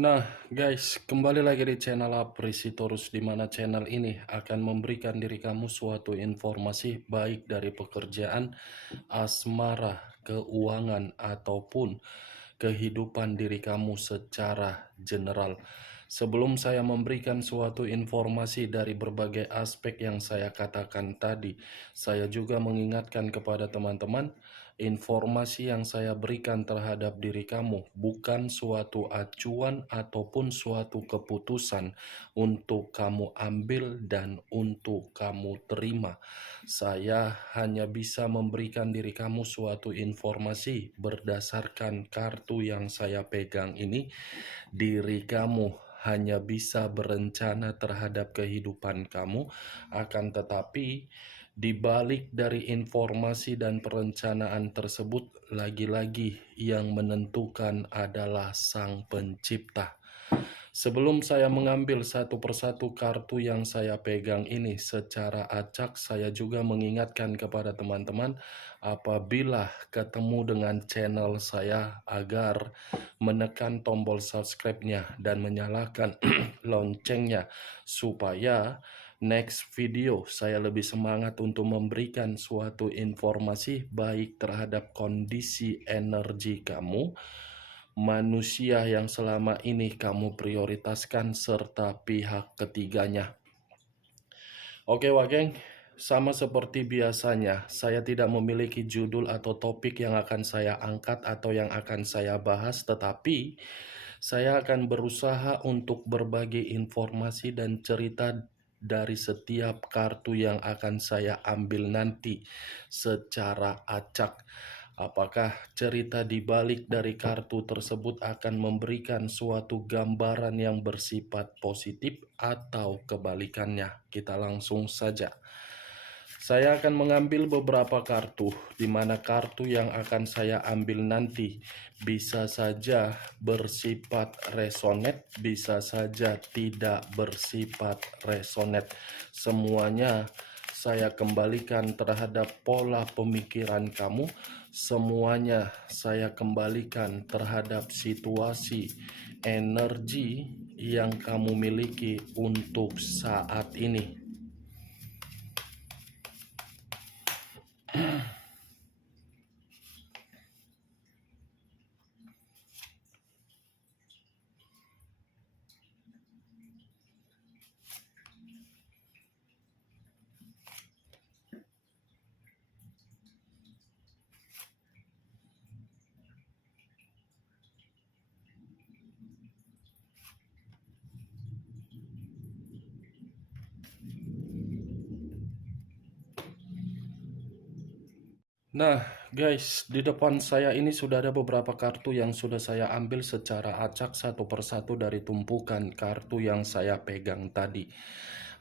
Nah, guys, kembali lagi di channel Aprisitorus, di mana channel ini akan memberikan diri kamu suatu informasi baik dari pekerjaan, asmara, keuangan, ataupun kehidupan diri kamu secara general. Sebelum saya memberikan suatu informasi dari berbagai aspek yang saya katakan tadi, saya juga mengingatkan kepada teman-teman, informasi yang saya berikan terhadap diri kamu bukan suatu acuan ataupun suatu keputusan untuk kamu ambil dan untuk kamu terima. Saya hanya bisa memberikan diri kamu suatu informasi berdasarkan kartu yang saya pegang ini. Diri kamu hanya bisa berencana terhadap kehidupan kamu, akan tetapi di balik dari informasi dan perencanaan tersebut, lagi-lagi yang menentukan adalah Sang Pencipta. Sebelum saya mengambil satu persatu kartu yang saya pegang ini secara acak, saya juga mengingatkan kepada teman-teman apabila ketemu dengan channel saya agar menekan tombol subscribe-nya dan menyalakan loncengnya supaya next video saya lebih semangat untuk memberikan suatu informasi baik terhadap kondisi energi kamu, manusia yang selama ini kamu prioritaskan, serta pihak ketiganya. Oke Wageng, sama seperti biasanya, saya tidak memiliki judul atau topik yang akan saya angkat atau yang akan saya bahas, tetapi saya akan berusaha untuk berbagi informasi dan cerita dari setiap kartu yang akan saya ambil nanti secara acak. Apakah cerita di balik dari kartu tersebut akan memberikan suatu gambaran yang bersifat positif atau kebalikannya? Kita langsung saja. Saya akan mengambil beberapa kartu, di mana kartu yang akan saya ambil nanti bisa saja bersifat resonate, bisa saja tidak bersifat resonate. Semuanya saya kembalikan terhadap pola pemikiran kamu. Semuanya saya kembalikan terhadap situasi energi yang kamu miliki untuk saat ini. Nah, guys, di depan saya ini sudah ada beberapa kartu yang sudah saya ambil secara acak satu persatu dari tumpukan kartu yang saya pegang tadi.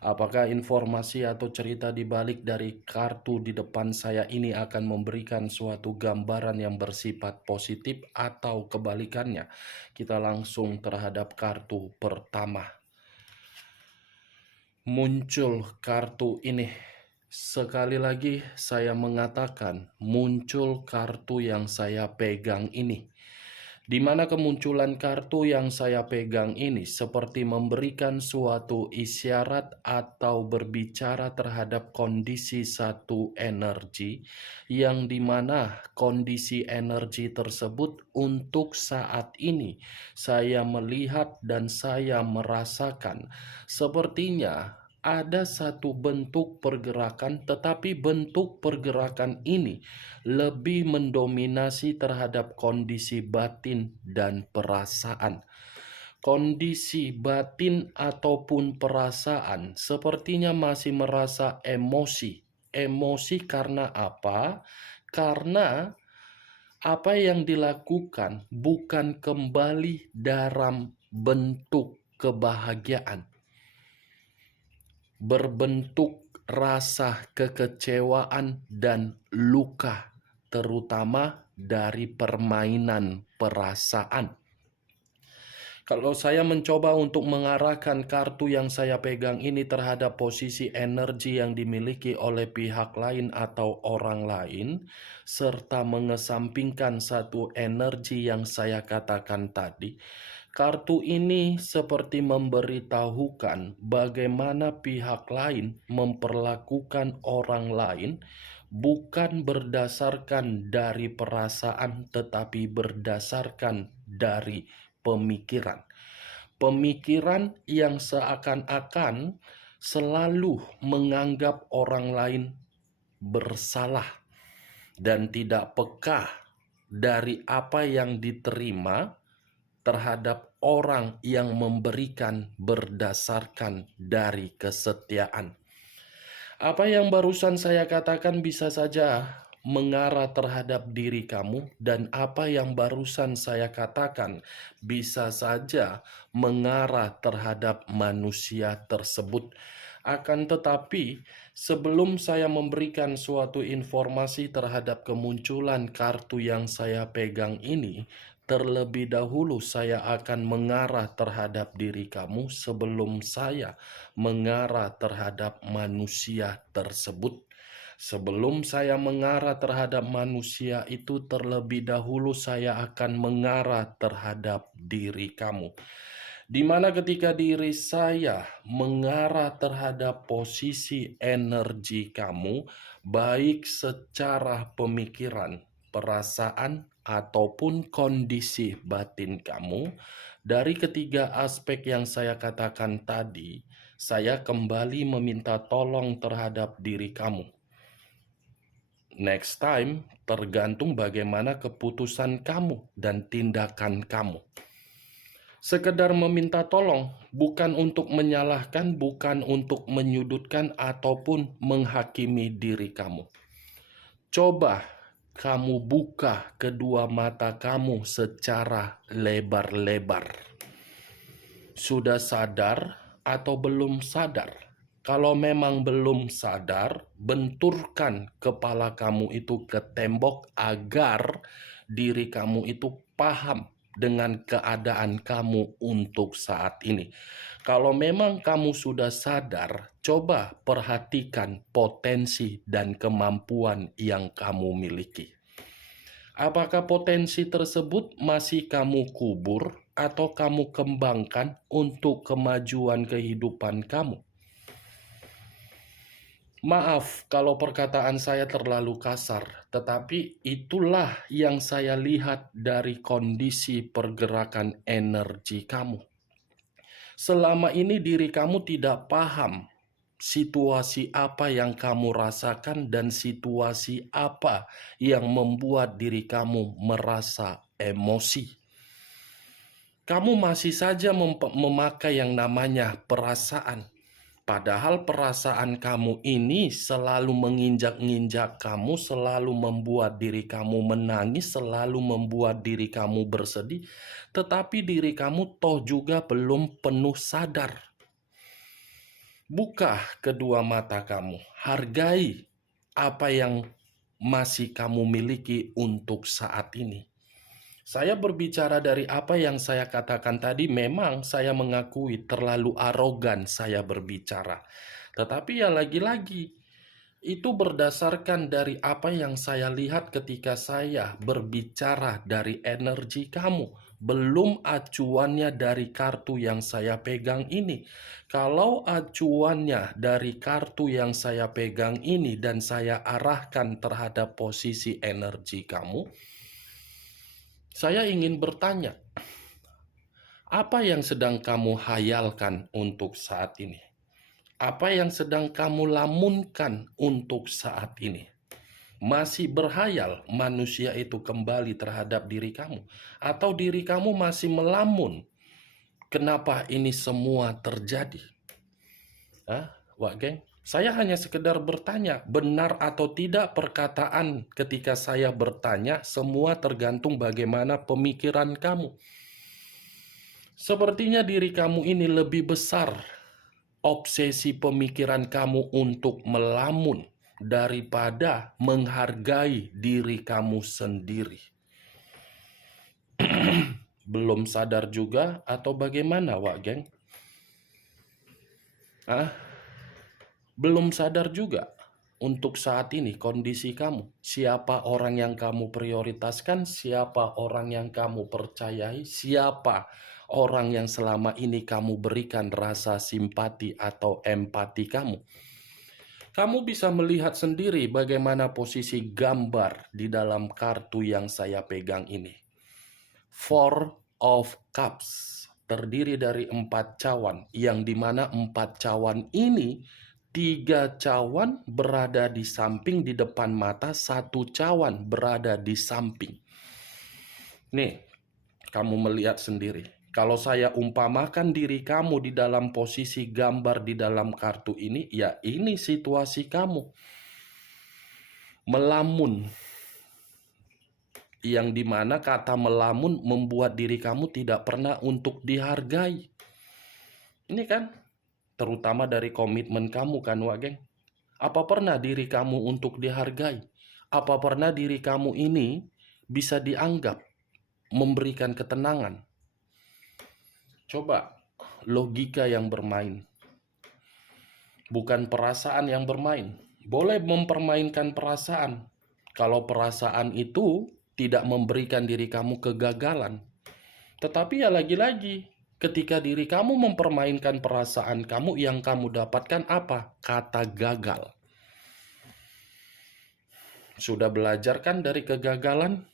Apakah informasi atau cerita di balik dari kartu di depan saya ini akan memberikan suatu gambaran yang bersifat positif atau kebalikannya? Kita langsung terhadap kartu pertama. Muncul kartu ini. Sekali lagi saya mengatakan muncul kartu yang saya pegang ini. Di mana kemunculan kartu yang saya pegang ini seperti memberikan suatu isyarat atau berbicara terhadap kondisi satu energi, yang dimana kondisi energi tersebut untuk saat ini saya melihat dan saya merasakan sepertinya ada satu bentuk pergerakan, tetapi bentuk pergerakan ini lebih mendominasi terhadap kondisi batin dan perasaan. Kondisi batin ataupun perasaan sepertinya masih merasa emosi. Emosi karena apa? Karena apa yang dilakukan bukan kembali dalam bentuk kebahagiaan, berbentuk rasa kekecewaan dan luka, terutama dari permainan perasaan. Kalau saya mencoba untuk mengarahkan kartu yang saya pegang ini terhadap posisi energi yang dimiliki oleh pihak lain atau orang lain, serta mengesampingkan satu energi yang saya katakan tadi, Kartu ini seperti memberitahukan bagaimana pihak lain memperlakukan orang lain, bukan berdasarkan dari perasaan, tetapi berdasarkan dari pemikiran. Pemikiran yang seakan-akan selalu menganggap orang lain bersalah dan tidak peka dari apa yang diterima terhadap orang yang memberikan berdasarkan dari kesetiaan. Apa yang barusan saya katakan bisa saja mengarah terhadap diri kamu, dan apa yang barusan saya katakan bisa saja mengarah terhadap manusia tersebut. Akan tetapi, sebelum saya memberikan suatu informasi terhadap kemunculan kartu yang saya pegang ini, terlebih dahulu saya akan mengarah terhadap diri kamu sebelum saya mengarah terhadap manusia tersebut. Sebelum saya mengarah terhadap manusia itu, terlebih dahulu saya akan mengarah terhadap diri kamu. Di mana ketika diri saya mengarah terhadap posisi energi kamu, baik secara pemikiran, perasaan, ataupun kondisi batin kamu, dari ketiga aspek yang saya katakan tadi, saya kembali meminta tolong terhadap diri kamu. Next time, tergantung bagaimana keputusan kamu dan tindakan kamu. Sekedar meminta tolong, bukan untuk menyalahkan, bukan untuk menyudutkan, ataupun menghakimi diri kamu. Coba kamu buka kedua mata kamu secara lebar-lebar. Sudah sadar atau belum sadar? Kalau memang belum sadar, benturkan kepala kamu itu ke tembok agar diri kamu itu paham dengan keadaan kamu untuk saat ini. Kalau memang kamu sudah sadar, coba perhatikan potensi dan kemampuan yang kamu miliki. Apakah potensi tersebut masih kamu kubur atau kamu kembangkan untuk kemajuan kehidupan kamu? Maaf kalau perkataan saya terlalu kasar, tetapi itulah yang saya lihat dari kondisi pergerakan energi kamu. Selama ini diri kamu tidak paham situasi apa yang kamu rasakan dan situasi apa yang membuat diri kamu merasa emosi. Kamu masih saja memakai yang namanya perasaan. Padahal perasaan kamu ini selalu menginjak-injak kamu, selalu membuat diri kamu menangis, selalu membuat diri kamu bersedih. Tetapi diri kamu toh juga belum penuh sadar. Buka kedua mata kamu, hargai apa yang masih kamu miliki untuk saat ini. Saya berbicara dari apa yang saya katakan tadi, memang saya mengakui terlalu arogan saya berbicara. Tetapi ya lagi-lagi, itu berdasarkan dari apa yang saya lihat ketika saya berbicara dari energi kamu. Belum acuannya dari kartu yang saya pegang ini. Kalau acuannya dari kartu yang saya pegang ini dan saya arahkan terhadap posisi energi kamu, saya ingin bertanya, apa yang sedang kamu hayalkan untuk saat ini? Apa yang sedang kamu lamunkan untuk saat ini? Masih berhayal manusia itu kembali terhadap diri kamu? Atau diri kamu masih melamun, kenapa ini semua terjadi? Wak geng? Saya hanya sekedar bertanya, benar atau tidak perkataan ketika saya bertanya, semua tergantung bagaimana pemikiran kamu. Sepertinya diri kamu ini lebih besar obsesi pemikiran kamu untuk melamun daripada menghargai diri kamu sendiri. Belum sadar juga atau bagaimana, Wak geng? Belum sadar juga. untuk saat ini kondisi kamu? Siapa orang yang kamu prioritaskan? Siapa orang yang kamu percayai? Siapa orang yang selama ini kamu berikan rasa simpati atau empati kamu? Kamu bisa melihat sendiri bagaimana posisi gambar di dalam kartu yang saya pegang ini. Four of Cups terdiri dari 4 cawan, yang dimana 4 cawan ini 3 cawan berada di samping di depan mata, 1 cawan berada di samping. Nih, kamu melihat sendiri. Kalau saya umpamakan diri kamu di dalam posisi gambar di dalam kartu ini, ya ini situasi kamu. Melamun. Yang dimana kata melamun membuat diri kamu tidak pernah untuk dihargai. Ini kan terutama dari komitmen kamu kan, Wak Geng? Apa pernah diri kamu untuk dihargai? Apa pernah diri kamu ini bisa dianggap memberikan ketenangan? Coba logika yang bermain, bukan perasaan yang bermain. Boleh mempermainkan perasaan kalau perasaan itu tidak memberikan diri kamu kegagalan. Tetapi ya lagi-lagi, ketika diri kamu mempermainkan perasaan kamu, yang kamu dapatkan apa? Kata gagal. Sudah belajar kan dari kegagalan?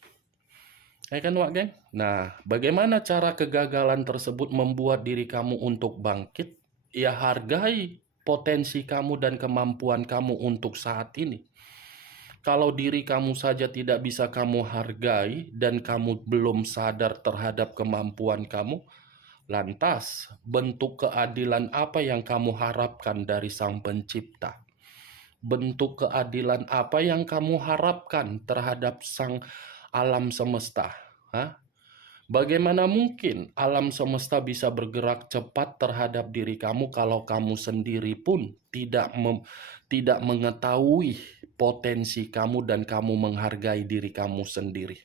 Ya kan, Wak Geng? Nah, bagaimana cara kegagalan tersebut membuat diri kamu untuk bangkit? Ya hargai potensi kamu dan kemampuan kamu untuk saat ini. Kalau diri kamu saja tidak bisa kamu hargai dan kamu belum sadar terhadap kemampuan kamu, lantas bentuk keadilan apa yang kamu harapkan dari Sang Pencipta? Bentuk keadilan apa yang kamu harapkan terhadap Sang alam semesta? Hah? Bagaimana mungkin alam semesta bisa bergerak cepat terhadap diri kamu kalau kamu sendiri pun tidak mengetahui potensi kamu dan kamu menghargai diri kamu sendiri?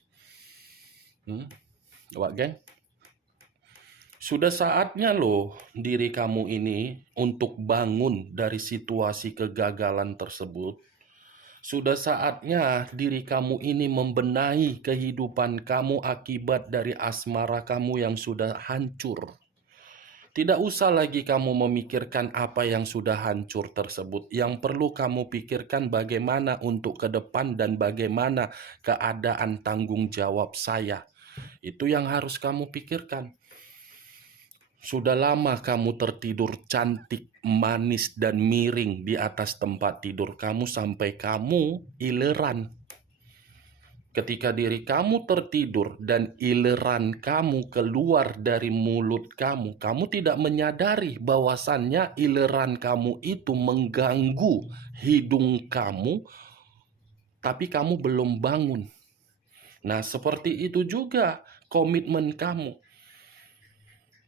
Wak Geng? Sudah saatnya loh diri kamu ini untuk bangun dari situasi kegagalan tersebut. Sudah saatnya diri kamu ini membenahi kehidupan kamu akibat dari asmara kamu yang sudah hancur. Tidak usah lagi kamu memikirkan apa yang sudah hancur tersebut. Yang perlu kamu pikirkan bagaimana untuk ke depan dan bagaimana keadaan tanggung jawab saya. Itu yang harus kamu pikirkan. Sudah lama kamu tertidur cantik, manis, dan miring di atas tempat tidur kamu sampai kamu ileran. Ketika diri kamu tertidur dan ileran kamu keluar dari mulut kamu, kamu tidak menyadari bahwasannya ileran kamu itu mengganggu hidung kamu, tapi kamu belum bangun. Nah, seperti itu juga komitmen kamu.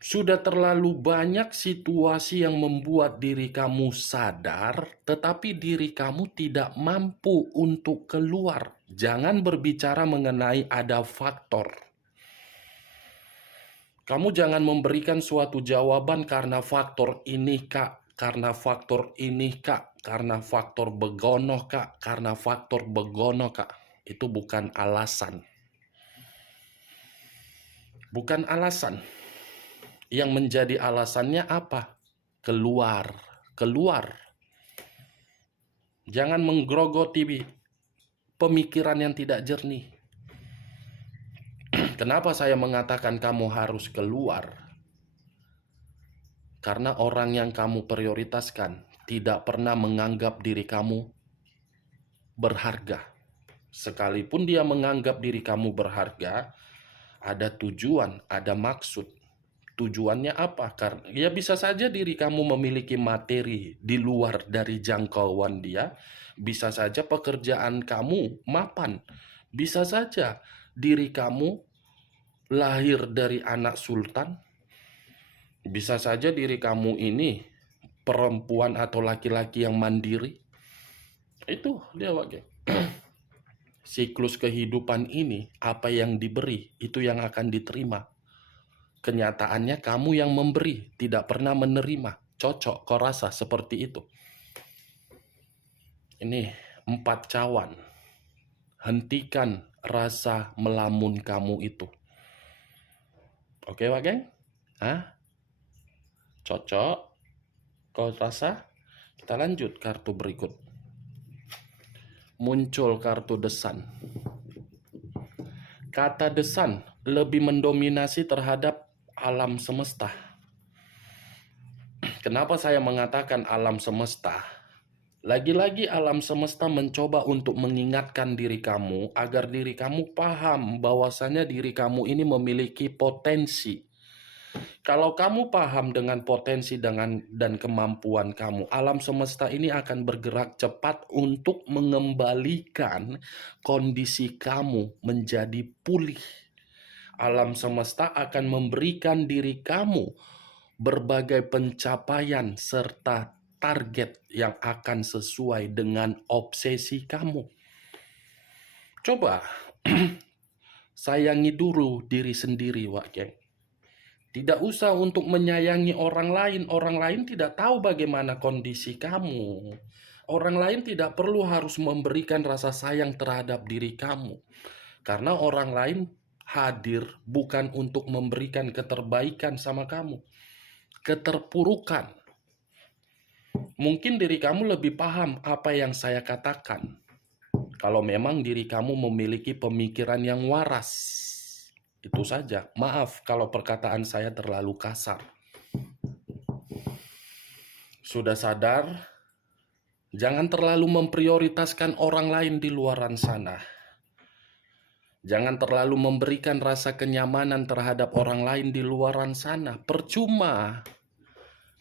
Sudah terlalu banyak situasi yang membuat diri kamu sadar, tetapi diri kamu tidak mampu untuk keluar. Jangan berbicara mengenai ada faktor. Kamu jangan memberikan suatu jawaban karena faktor ini, Kak. Karena faktor ini, Kak. Karena faktor begono, Kak. Karena faktor begono, Kak. Itu bukan alasan. Bukan alasan. Yang menjadi alasannya apa? Keluar. Jangan menggerogoti pemikiran yang tidak jernih. Kenapa saya mengatakan kamu harus keluar? Karena orang yang kamu prioritaskan tidak pernah menganggap diri kamu berharga. Sekalipun dia menganggap diri kamu berharga, ada tujuan, ada maksud. Tujuannya apa? Karena ya bisa saja diri kamu memiliki materi di luar dari jangkauan dia. Bisa saja pekerjaan kamu mapan. Bisa saja diri kamu lahir dari anak sultan. Bisa saja diri kamu ini perempuan atau laki-laki yang mandiri. Itu dia, Wak. Siklus kehidupan ini, apa yang diberi, itu yang akan diterima. Kenyataannya kamu yang memberi, tidak pernah menerima. Cocok, kau rasa seperti itu? Ini 4 cawan. Hentikan rasa melamun kamu itu. Oke, Pak Geng? Hah? Cocok? Kau rasa? Kita lanjut kartu berikut. Muncul kartu desan. Kata desan lebih mendominasi terhadap alam semesta. Kenapa saya mengatakan alam semesta? Lagi-lagi alam semesta mencoba untuk mengingatkan diri kamu agar diri kamu paham bahwasanya diri kamu ini memiliki potensi. Kalau kamu paham dengan potensi dan kemampuan kamu, alam semesta ini akan bergerak cepat untuk mengembalikan kondisi kamu menjadi pulih. Alam semesta akan memberikan diri kamu berbagai pencapaian serta target yang akan sesuai dengan obsesi kamu. Coba sayangi dulu diri sendiri, Wak Geng. Tidak usah untuk menyayangi orang lain. Orang lain tidak tahu bagaimana kondisi kamu. Orang lain tidak perlu harus memberikan rasa sayang terhadap diri kamu. Karena orang lain hadir bukan untuk memberikan keterbaikan sama kamu. Keterpurukan. Mungkin diri kamu lebih paham apa yang saya katakan. Kalau memang diri kamu memiliki pemikiran yang waras. Itu saja. Maaf kalau perkataan saya terlalu kasar. Sudah sadar? Jangan terlalu memprioritaskan orang lain di luaran sana. Jangan terlalu memberikan rasa kenyamanan terhadap orang lain di luaran sana. Percuma.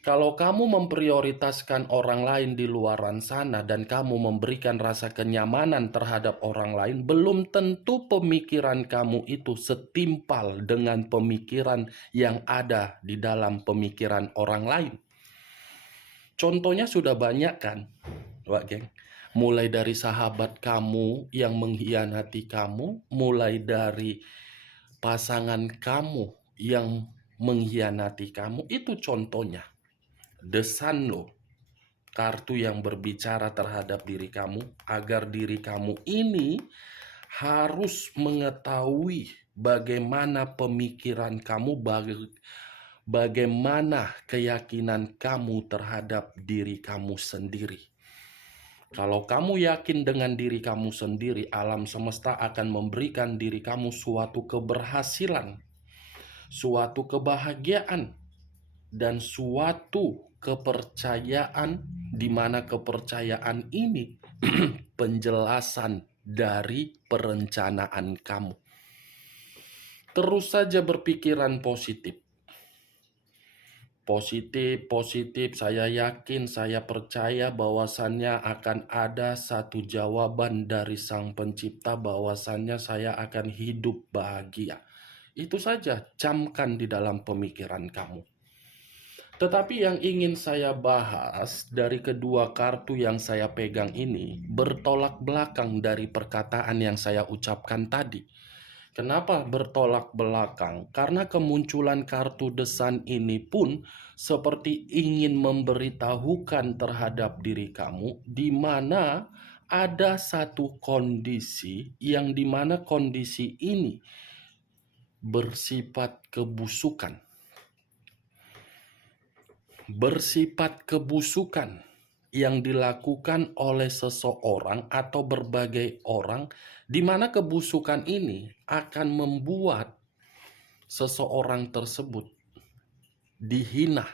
Kalau kamu memprioritaskan orang lain di luaran sana dan kamu memberikan rasa kenyamanan terhadap orang lain, belum tentu pemikiran kamu itu setimpal dengan pemikiran yang ada di dalam pemikiran orang lain. Contohnya sudah banyak kan, Wak Geng? Mulai dari sahabat kamu yang mengkhianati kamu, mulai dari pasangan kamu yang mengkhianati kamu, itu contohnya. Desan loh, kartu yang berbicara terhadap diri kamu agar diri kamu ini harus mengetahui bagaimana pemikiran kamu, bagaimana keyakinan kamu terhadap diri kamu sendiri. Kalau kamu yakin dengan diri kamu sendiri, alam semesta akan memberikan diri kamu suatu keberhasilan, suatu kebahagiaan, dan suatu kepercayaan, di mana kepercayaan ini penjelasan dari perencanaan kamu. Terus saja berpikiran positif. Positif, saya yakin, saya percaya bahwasannya akan ada satu jawaban dari Sang Pencipta bahwasannya saya akan hidup bahagia. Itu saja, camkan di dalam pemikiran kamu. Tetapi yang ingin saya bahas dari kedua kartu yang saya pegang ini bertolak belakang dari perkataan yang saya ucapkan tadi. Kenapa bertolak belakang? Karena kemunculan kartu desan ini pun seperti ingin memberitahukan terhadap diri kamu di mana ada satu kondisi yang di mana kondisi ini bersifat kebusukan. Bersifat kebusukan yang dilakukan oleh seseorang atau berbagai orang, di mana kebusukan ini akan membuat seseorang tersebut dihina.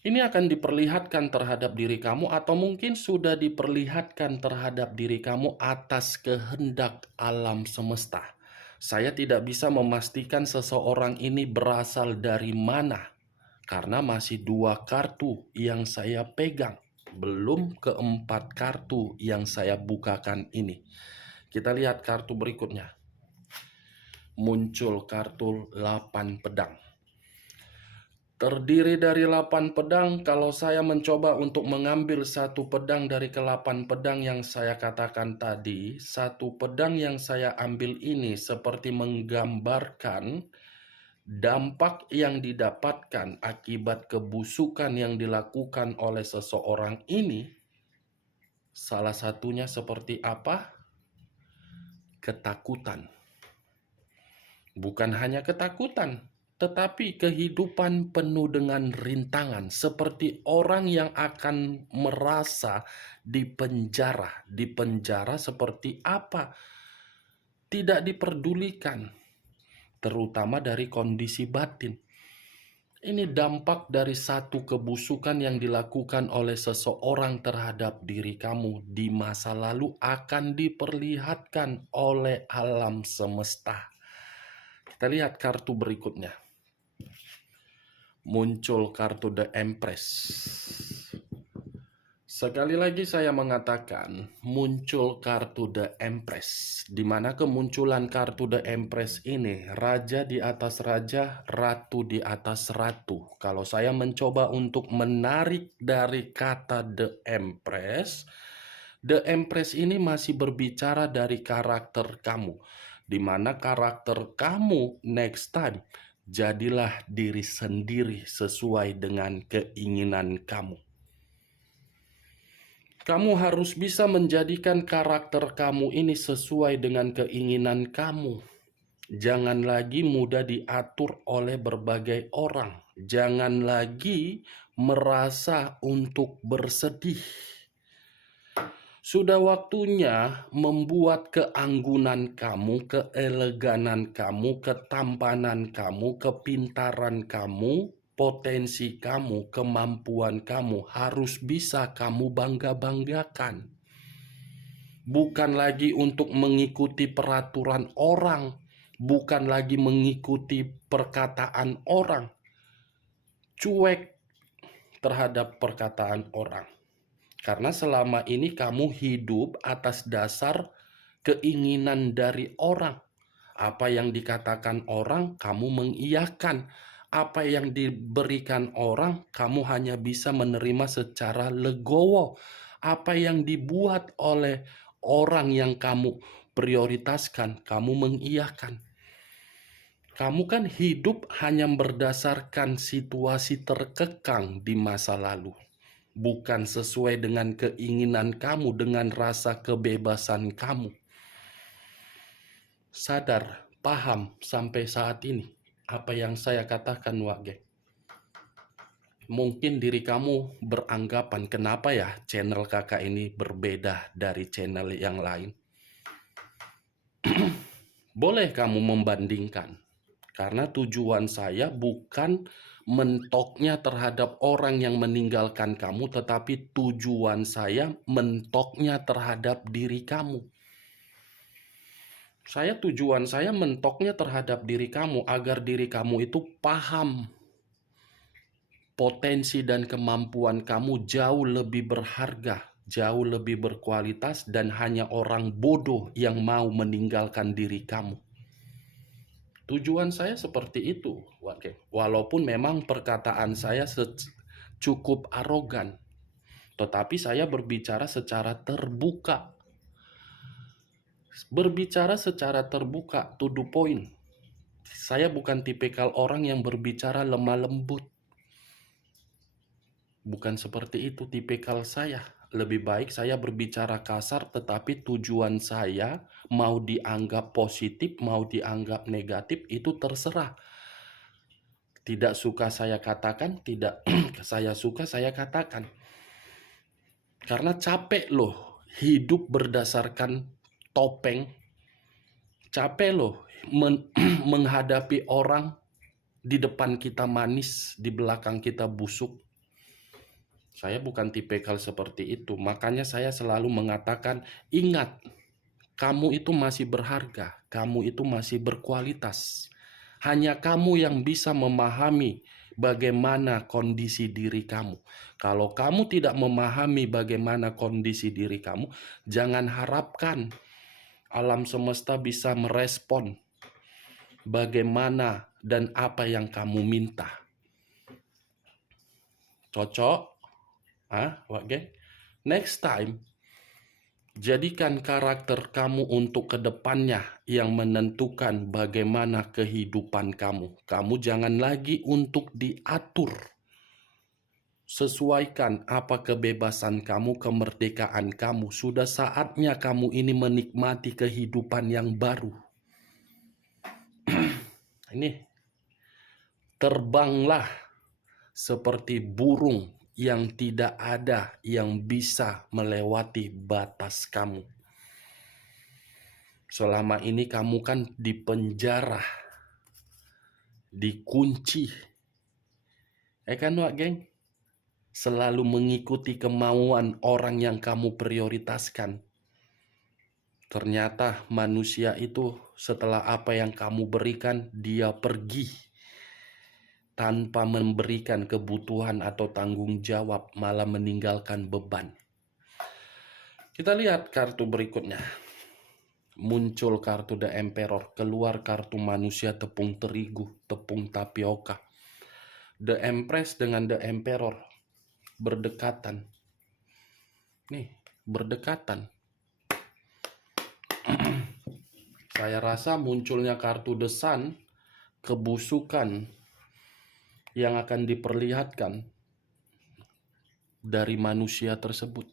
Ini akan diperlihatkan terhadap diri kamu atau mungkin sudah diperlihatkan terhadap diri kamu atas kehendak alam semesta. Saya tidak bisa memastikan seseorang ini berasal dari mana, karena masih 2 kartu yang saya pegang, belum keempat kartu yang saya bukakan ini. Kita lihat kartu berikutnya. Muncul kartu 8 pedang. Terdiri dari 8 pedang. Kalau saya mencoba untuk mengambil satu pedang dari ke-8 pedang yang saya katakan tadi, satu pedang yang saya ambil ini seperti menggambarkan dampak yang didapatkan akibat kebusukan yang dilakukan oleh seseorang ini Salah satunya seperti apa? Ketakutan. Bukan hanya ketakutan, tetapi kehidupan penuh dengan rintangan, seperti orang yang akan merasa dipenjara. Dipenjara seperti apa? Tidak diperdulikan, terutama dari kondisi batin. Ini dampak dari satu kebusukan yang dilakukan oleh seseorang terhadap diri kamu di masa lalu akan diperlihatkan oleh alam semesta. Kita lihat kartu berikutnya. Muncul kartu The Empress. Sekali lagi saya mengatakan, muncul kartu The Empress. Di mana kemunculan kartu The Empress ini, raja di atas raja, ratu di atas ratu. Kalau saya mencoba untuk menarik dari kata The Empress ini masih berbicara dari karakter kamu. Di mana karakter kamu next time, jadilah diri sendiri sesuai dengan keinginan kamu. Kamu harus bisa menjadikan karakter kamu ini sesuai dengan keinginan kamu. Jangan lagi mudah diatur oleh berbagai orang. Jangan lagi merasa untuk bersedih. Sudah waktunya membuat keanggunan kamu, keeleganan kamu, ketampanan kamu, kepintaran kamu, potensi kamu, kemampuan kamu harus bisa kamu bangga-banggakan. Bukan lagi untuk mengikuti peraturan orang, bukan lagi mengikuti perkataan orang, cuek terhadap perkataan orang. Karena selama ini kamu hidup atas dasar keinginan dari orang. Apa yang dikatakan orang, kamu mengiyakan. Apa yang diberikan orang, kamu hanya bisa menerima secara legowo. Apa yang dibuat oleh orang yang kamu prioritaskan, kamu mengiyakan. Kamu kan hidup hanya berdasarkan situasi terkekang di masa lalu. Bukan sesuai dengan keinginan kamu, dengan rasa kebebasan kamu. Sadar, paham sampai saat ini apa yang saya katakan, Wage? Mungkin diri kamu beranggapan, kenapa ya channel kakak ini berbeda dari channel yang lain? Boleh kamu membandingkan, karena tujuan saya bukan mentoknya terhadap orang yang meninggalkan kamu, tetapi tujuan saya mentoknya terhadap diri kamu. Tujuan saya mentoknya terhadap diri kamu, agar diri kamu itu paham potensi dan kemampuan kamu jauh lebih berharga, jauh lebih berkualitas, dan hanya orang bodoh yang mau meninggalkan diri kamu. Tujuan saya seperti itu, walaupun memang perkataan saya cukup arogan, tetapi saya berbicara secara terbuka. Berbicara secara terbuka, to the point. Saya bukan tipikal orang yang berbicara lemah lembut. Bukan seperti itu tipikal saya. Lebih baik saya berbicara kasar, tetapi tujuan saya mau dianggap positif, mau dianggap negatif, itu terserah. Tidak suka saya katakan, tidak saya suka saya katakan. Karena capek loh hidup berdasarkan topeng. Capek loh menghadapi orang di depan kita manis, di belakang kita busuk. Saya bukan tipikal seperti itu. Makanya saya selalu mengatakan, ingat, kamu itu masih berharga, kamu itu masih berkualitas. Hanya kamu yang bisa memahami bagaimana kondisi diri kamu. Kalau kamu tidak memahami bagaimana kondisi diri kamu, jangan harapkan alam semesta bisa merespon bagaimana dan apa yang kamu minta. Cocok? Oke. Next time, jadikan karakter kamu untuk kedepannya yang menentukan bagaimana kehidupan kamu. Kamu jangan lagi untuk diatur. Sesuaikan apa kebebasan kamu, kemerdekaan kamu. Sudah saatnya kamu ini menikmati kehidupan yang baru. Ini, terbanglah seperti burung yang tidak ada yang bisa melewati batas kamu. Selama ini kamu kan dipenjara, dikunci. Kan Wak geng? Selalu mengikuti kemauan orang yang kamu prioritaskan. Ternyata manusia itu setelah apa yang kamu berikan, dia pergi tanpa memberikan kebutuhan atau tanggung jawab, malah meninggalkan beban. Kita lihat kartu berikutnya. Muncul kartu The Emperor, keluar kartu manusia tepung terigu, tepung tapioka. The Empress dengan The Emperor berdekatan. Nih, berdekatan. Saya rasa munculnya kartu The Sun, kebusukan yang akan diperlihatkan dari manusia tersebut.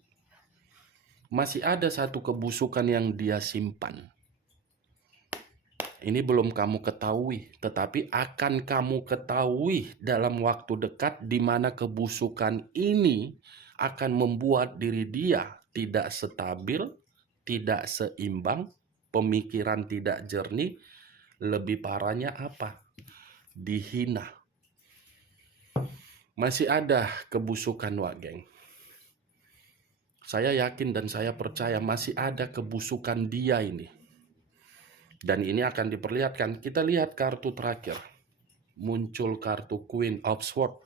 Masih ada satu kebusukan yang dia simpan. Ini belum kamu ketahui, tetapi akan kamu ketahui dalam waktu dekat di mana kebusukan ini akan membuat diri dia tidak stabil, tidak seimbang, pemikiran tidak jernih, lebih parahnya apa? Dihina. Masih ada kebusukan, Wak geng. Saya yakin dan saya percaya masih ada kebusukan dia ini. Dan ini akan diperlihatkan. Kita lihat kartu terakhir. Muncul kartu Queen of Swords.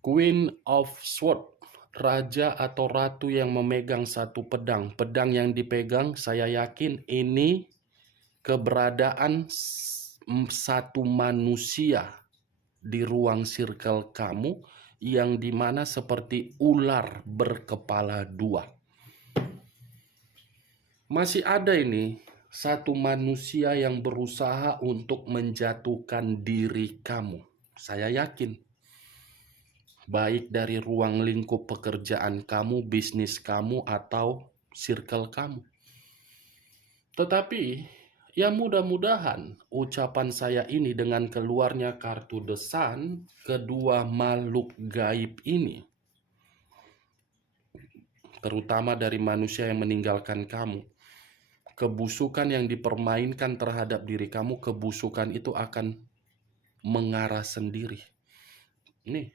Queen of Swords, raja atau ratu yang memegang satu pedang. Pedang yang dipegang, saya yakin ini keberadaan satu manusia di ruang circle kamu, yang dimana seperti ular berkepala dua. Masih ada ini satu manusia yang berusaha untuk menjatuhkan diri kamu. Saya yakin. Baik dari ruang lingkup pekerjaan kamu, bisnis kamu, atau circle kamu. Tetapi, ya mudah-mudahan ucapan saya ini dengan keluarnya kartu The Sun, kedua makhluk gaib ini, terutama dari manusia yang meninggalkan kamu, kebusukan yang dipermainkan terhadap diri kamu, kebusukan itu akan mengarah sendiri. Nih,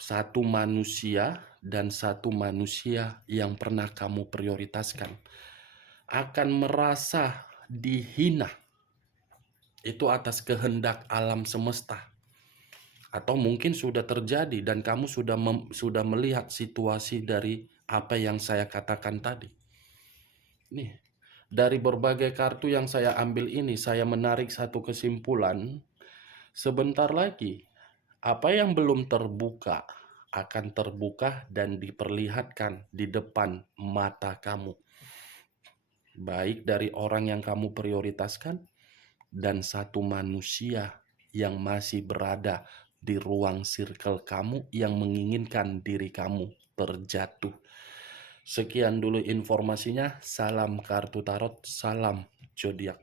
satu manusia dan satu manusia yang pernah kamu prioritaskan akan merasa dihina. Itu atas kehendak alam semesta. Atau mungkin sudah terjadi dan kamu sudah melihat situasi dari apa yang saya katakan tadi. Nih, dari berbagai kartu yang saya ambil ini, saya menarik satu kesimpulan. Sebentar lagi, apa yang belum terbuka akan terbuka dan diperlihatkan di depan mata kamu. Baik dari orang yang kamu prioritaskan dan satu manusia yang masih berada di ruang circle kamu yang menginginkan diri kamu terjatuh. Sekian dulu informasinya. Salam kartu tarot, salam zodiak.